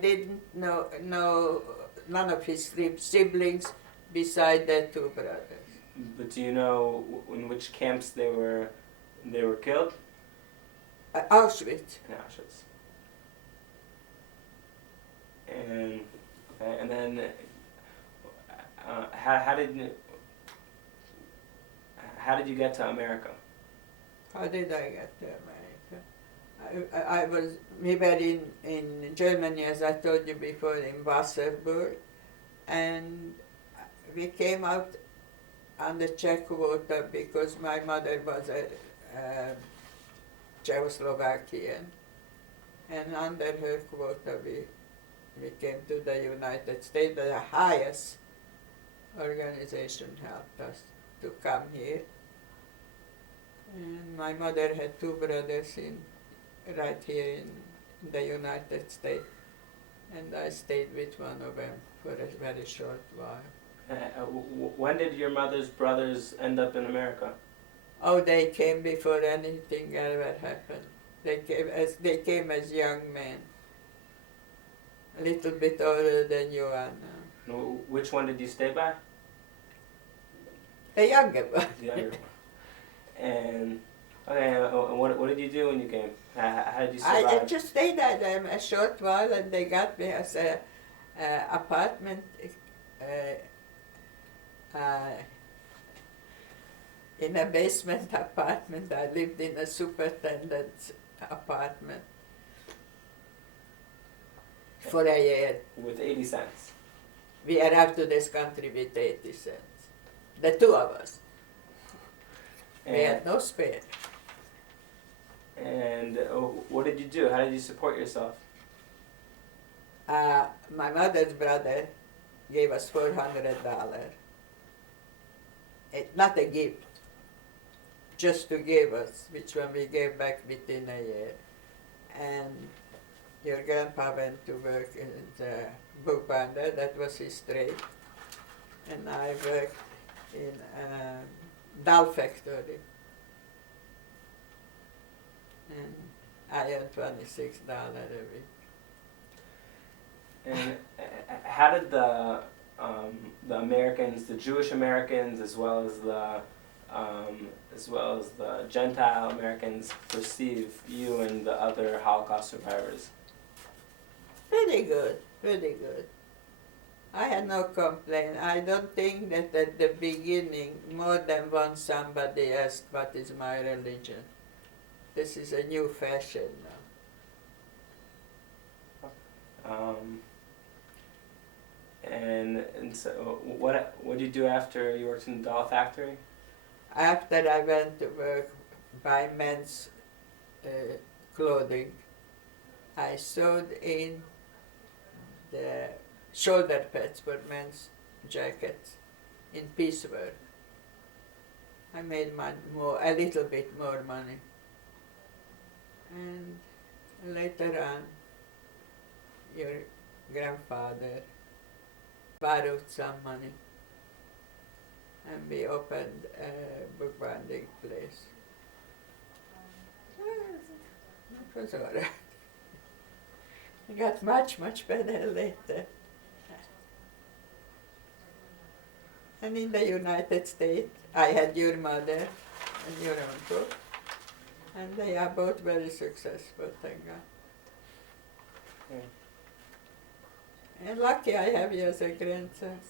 didn't know none of his siblings beside their two brothers. But do you know in which camps they were killed? Auschwitz. In Auschwitz. And then how did you get to America? How did I get to America? We were in Germany, as I told you before, in Wasserburg, and we came out on the Czech quota because my mother was a Czechoslovakian, and under her quota we came to the United States. The highest organization helped us to come here. And my mother had two brothers right here in the United States, and I stayed with one of them for a very short while. When did your mother's brothers end up in America? Oh, they came before anything ever happened. They came as young men, a little bit older than you are now. Which one did you stay by? The younger one. The younger one. And what did you do when you came? How did you survive? I just stayed at them a short while, and they got me as a apartment in a basement apartment. I lived in a superintendent's apartment for a year. With 80 cents. We arrived to this country with 80 cents. The two of us. We had no spare. And what did you do? How did you support yourself? My mother's brother gave us $400. Not a gift, just to give us, which one we gave back within a year. And your grandpa went to work in the bookbinder, that was his trade. And I worked in a doll factory. And I earned $26 a week. And how did the Americans, the Jewish Americans, as well as the Gentile Americans, perceive you and the other Holocaust survivors? Pretty good, pretty good. I had no complaint. I don't think that at the beginning more than once somebody asked what is my religion. This is a new fashion now. And so what did you do after you worked in the doll factory? After I went to work by men's clothing, I sewed in the shoulder pads for men's jackets in piecework. I made a little bit more money. And later on, your grandfather borrowed some money, and we opened a bookbinding place. It was all right. It got much, much better later. And in the United States, I had your mother and your uncle, and they are both very successful, thank God. Yeah. And lucky I have you as a grandson,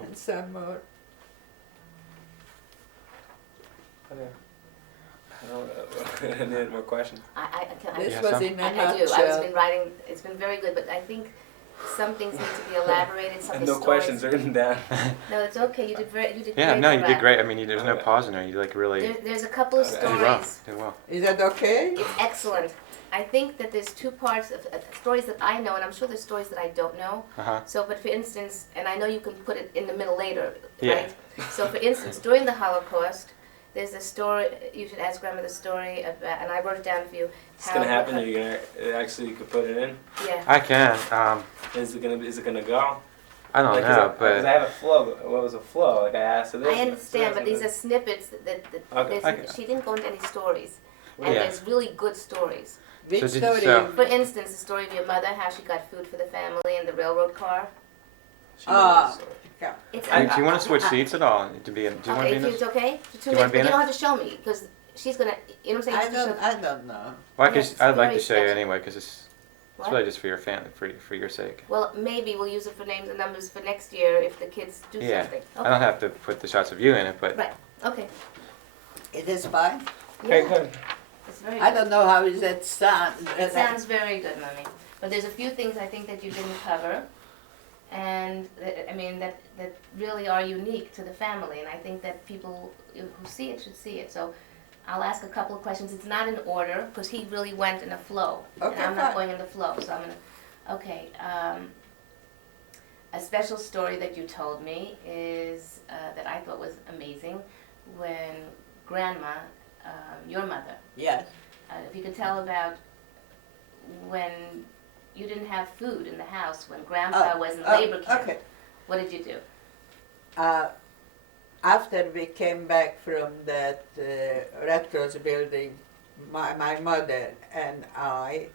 and some more. Okay. I don't know. Any more questions? This was in a nutshell. I do. I've been writing. It's been very good, but I think some things need to be elaborated. Some and no questions written down. No, it's okay. You did great. Yeah, no, you did great. I mean, there's no pause in there. You like really. There's a couple of stories. Did well. Is that okay? It's excellent. I think that there's two parts of stories that I know, and I'm sure there's stories that I don't know. So, but for instance, and I know you can put it in the middle later, right? So, for instance, during the Holocaust, there's a story. You should ask Grandma the story about, and I wrote it down for you. It's gonna happen. Are you gonna actually you could put it in? Yeah. I can. Is it gonna go? I don't know, but because I have a flow. What was a flow? Like I asked her this. I understand, but these are snippets that Okay. she didn't go into any stories, and there's really good stories. Which So did- story? so- For instance, the story of your mother, how she got food for the family in the railroad car. She knows the story. Yeah. It's Do you want to switch seats at all? Do you want to okay, be if in this? it's okay. Do you wanna be But in you it? don't have to show me because she's gonna. You know what I'm saying? You have to show- I don't know. Well, Yes, it's I'd like very to show you special. anyway because it's What? really just for your family, for your sake. Well, maybe we'll use it for names and numbers for next year if the kids do Yeah. something. I don't have to put the shots of you in it, but Right. Okay. It is fine. okay, Yeah, good. it's very I good. don't know how is that sound. It sounds very good, Mommy. But there's a few things I think that you didn't cover, and that, I mean that really are unique to the family. And I think that people who see it should see it. So I'll ask a couple of questions. It's not in order because he really went in a flow, Okay, and I'm not fine. going in the flow. So I'm gonna. Okay. A special story that you told me is that I thought was amazing when Grandma, your mother. Yes. If you could tell about when you didn't have food in the house, when Grandpa was in labor camp, Okay. what did you do? After we came back from that Red Cross building, my mother and I,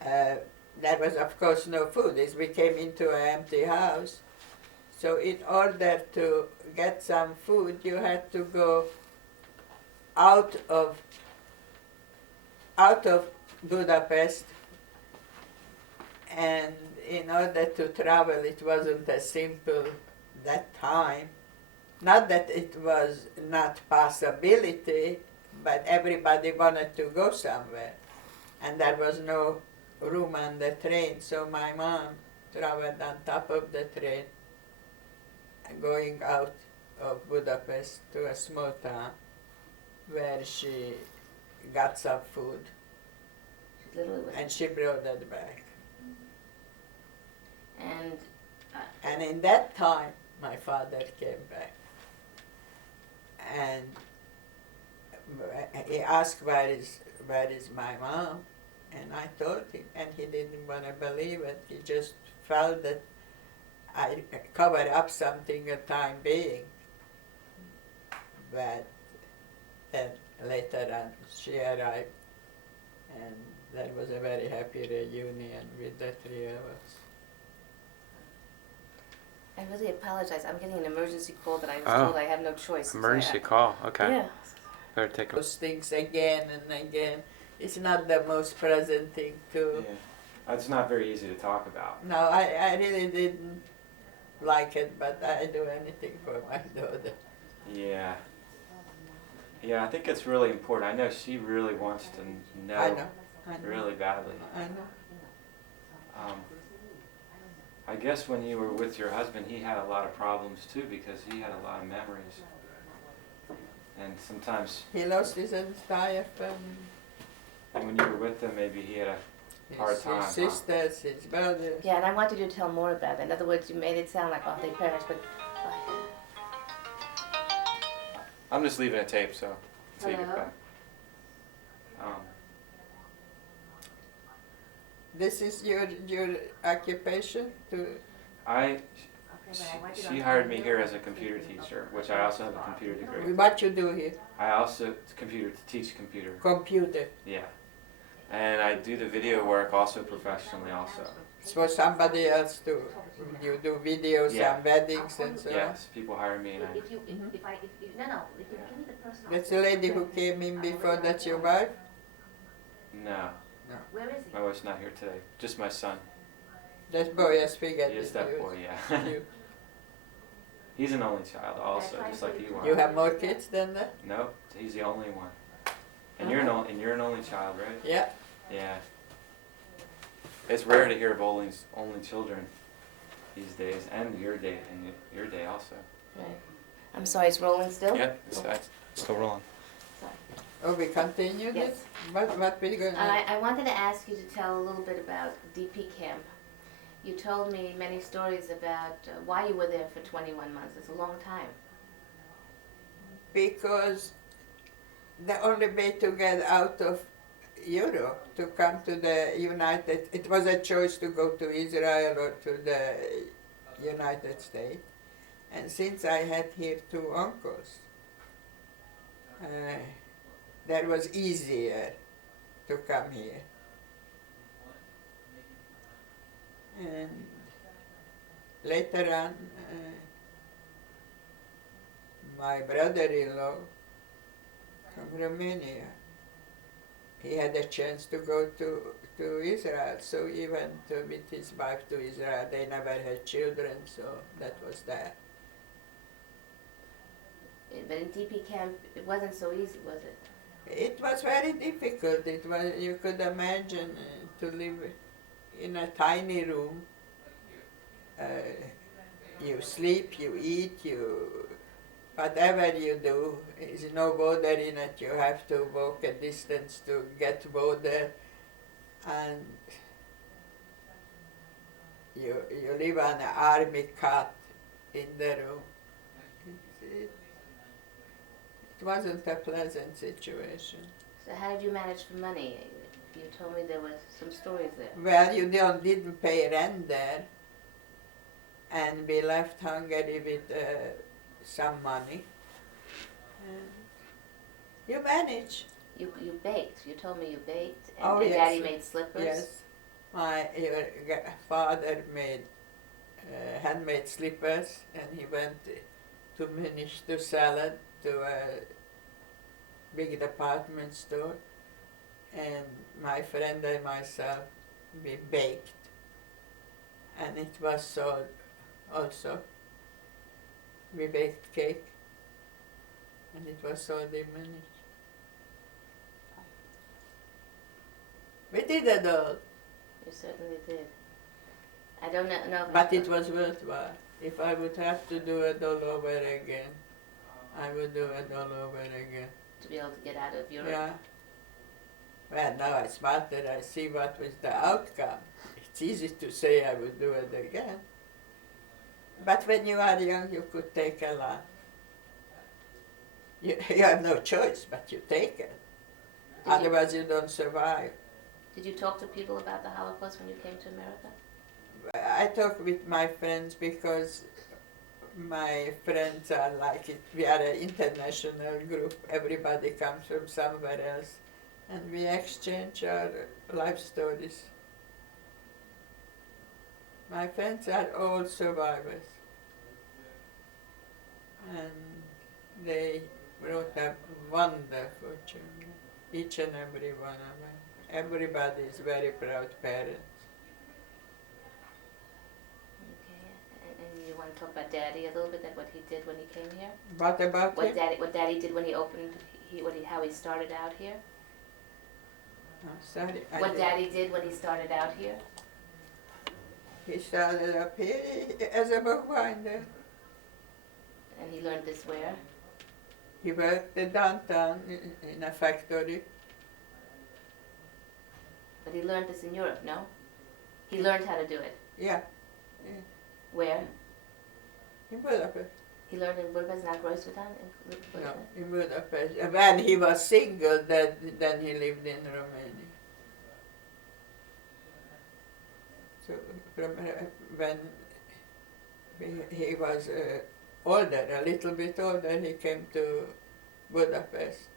there was of course no food. As we came into an empty house, so in order to get some food, you had to go out of Budapest, and in order to travel, it wasn't as simple that time. Not that it was not possibility, but everybody wanted to go somewhere, and there was no room on the train. So my mom traveled on top of the train, going out of Budapest to a small town, where she got some food, Literally was. and she brought it back. And And in that time, my father came back. And he asked, where is my mom? And I told him, and he didn't want to believe it. He just felt that I covered up something a time being. But then later on, she arrived, and that was a very happy reunion with the three of us. I really apologize. I'm getting an emergency call that I was Oh. told I have no choice. So Emergency I- call. Okay. Yeah. Better take a. Those things again and again. It's not the most pleasant thing to. Yeah. It's not very easy to talk about. No, I really didn't like it, but I'd do anything for my daughter. Yeah. Yeah, I think it's really important. I know she really wants to know, I know. really badly. I know. I guess when you were with your husband, he had a lot of problems too because he had a lot of memories. And sometimes, He lost his entire family. and when you were with him, maybe he had a hard time. His sisters, his brothers. Yeah, and I wanted you to tell more about that. In other words, you made it sound like, oh, they perished, but I'm just leaving a tape, so take it Hello? back. This is your occupation to. She hired me here as a computer teacher, which I also have a computer degree. What you do here? I also teach computer. Computer. Yeah. And I do the video work also professionally also. It's for somebody else to. You do videos Yeah. on weddings and so on. Yes, people hire me and I, If you give me the personal. That's the lady who came in before. That's your wife? no, Where is he? my wife's not here today. Just my son. That boy has figured He is it that out. boy, yeah. You, He's an only child also, just like you are. you have more kids than that? No, he's the only one. And you're an only child, right? Yeah. Yeah. It's rare to hear of only children these days, and your day also. right. I'm sorry, it's rolling still? Yep, it's still rolling. Sorry. Oh, we continue Yes. this? What we going to I wanted to ask you to tell a little bit about DP camp. You told me many stories about why you were there for 21 months. It's a long time. Because the only way to get out of Europe, to come to the United, it was a choice to go to Israel or to the United States. And since I had here two uncles, that was easier to come here. And later on, my brother-in-law from Romania, he had a chance to go to Israel, so he went with his wife to Israel. They never had children, so that was that. But in DP camp, it wasn't so easy, was it? It was very difficult. It was, you could imagine to live in a tiny room. You sleep, you eat, whatever you do, is no water in it. You have to walk a distance to get water, and you live on an army cot in the room. It wasn't a pleasant situation. So how did you manage for money? You told me there were some stories there. Well, you didn't pay rent there, and we left Hungary with some money. You manage. You baked. You told me you baked, and Oh, your yes. daddy made slippers. Yes, my father made handmade slippers, and he went to Munich to sell it to a big department store. And my friend and myself, we baked, and it was sold also. We baked cake, and it was sold in Munich. We did it all. You certainly did. I don't know. But it was worthwhile. If I would have to do it all over again, I would do it all over again. To be able to get out of Europe. Yeah. Well, now it's smarter. I see what was the outcome. It's easy to say I would do it again. But when you are young, you could take a lot. You have no choice, but you take it. Otherwise, you don't survive. Did you talk to people about the Holocaust when you came to America? I talk with my friends because my friends are like it. We are an international group. Everybody comes from somewhere else, and we exchange our life stories. My friends are all survivors, and they wrote a wonderful children, each and every one of them. Everybody is very proud parents. Okay, and you want to talk about Daddy a little bit, that what he did when he came here? What about him? What Daddy did when he opened, how he started out here? I'm sorry. What Daddy did when he started out here? He started up here as a bookbinder. And he learned this where? He worked downtown in a factory. But he learned this in Europe, no? He learned how to do it. Yeah. Where? In Budapest. He learned in Budapest, not Grossverdan? No, in Budapest. When he was single, then he lived in Romania. So when he was older, a little bit older, he came to Budapest,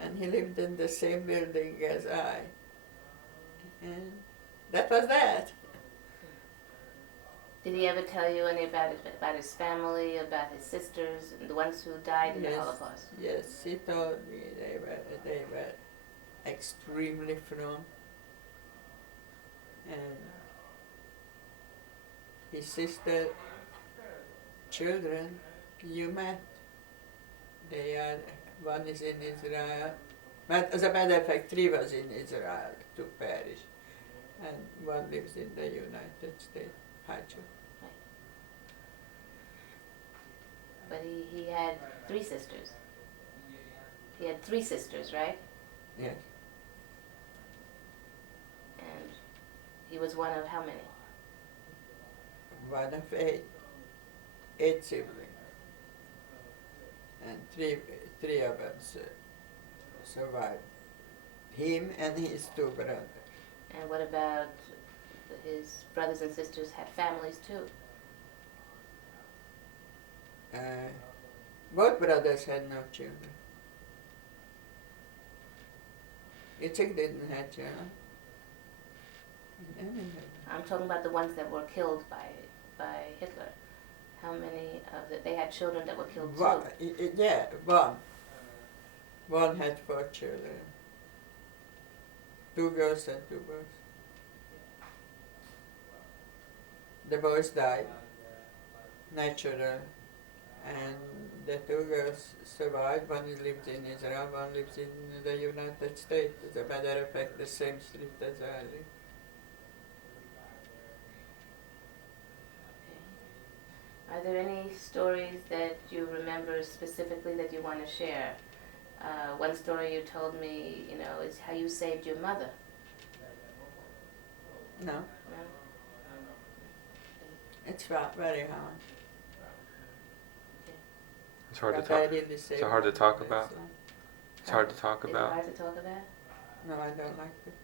and he lived in the same building as I. And that was that. Did he ever tell you any about his family, about his sisters, and the ones who died in the Holocaust? Yes, he told me they were extremely from. And his sister children, you met. They are, one is in Israel. But as a matter of fact, 3 was in Israel to Paris. And one lives in the United States, Hajo. Right. But he had 3 sisters. He had 3 sisters, right? Yes. And he was one of how many? One of 8 siblings. And three of us survived. Him and his 2 brothers. And what about his brothers and sisters had families too? Both brothers had no children. Itzhak didn't have children. I'm talking about the ones that were killed by Hitler. How many of they had children that were killed too? Yeah, one. One had 4 children. 2 girls and 2 boys. The boys died, natural, and the 2 girls survived. One lives in Israel, one lives in the United States. As a matter of fact, the same street as I live. Are there any stories that you remember specifically that you want to share? One story you told me, is how you saved your mother. No, No? it's very hard. It's hard to But I talk. really saved So hard to my talk mother's about? life. It's hard to talk Is it about. hard to talk about? No, I don't like it.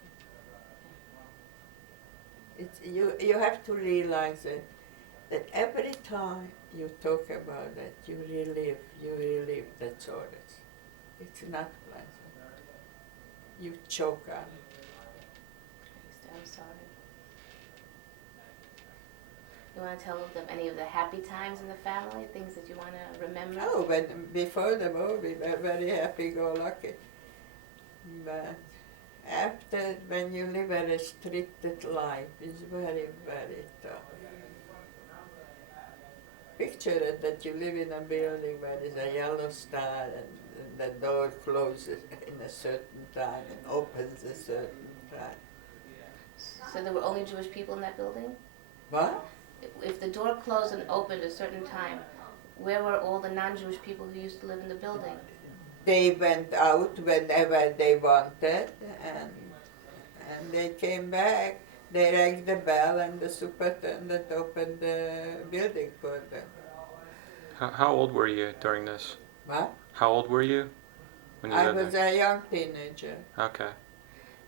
It's you have to realize that every time you talk about that, you relive that sorrows. It's not pleasant. You choke on it. I'm sorry. You want to tell them any of the happy times in the family, things that you want to remember? Oh, before the war, we were very happy-go-lucky. But after, when you live a restricted life, it's very, very tough. Picture it that you live in a building where there's a yellow star and the door closes in a certain time and opens a certain time. So there were only Jewish people in that building? What? If the door closed and opened at a certain time, where were all the non-Jewish people who used to live in the building? They went out whenever they wanted, and they came back. They rang the bell, and the superintendent opened the building for them. How old were you during this? What? How old were you when you I lived was there? a young teenager. Okay.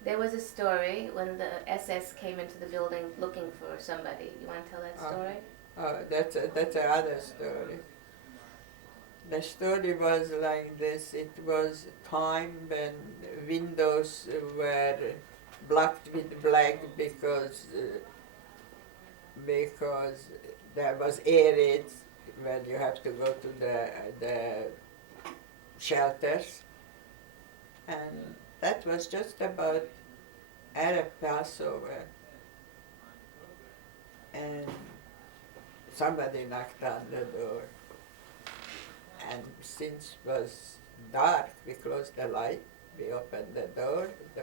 There was a story when the SS came into the building looking for somebody. You want to tell that story? Oh, that's another story. The story was like this. It was time when windows were blocked with black because there was air raids when you have to go to the shelters, and that was just about Arab Passover, and somebody knocked on the door, and since it was dark, we closed the light, we opened the door, the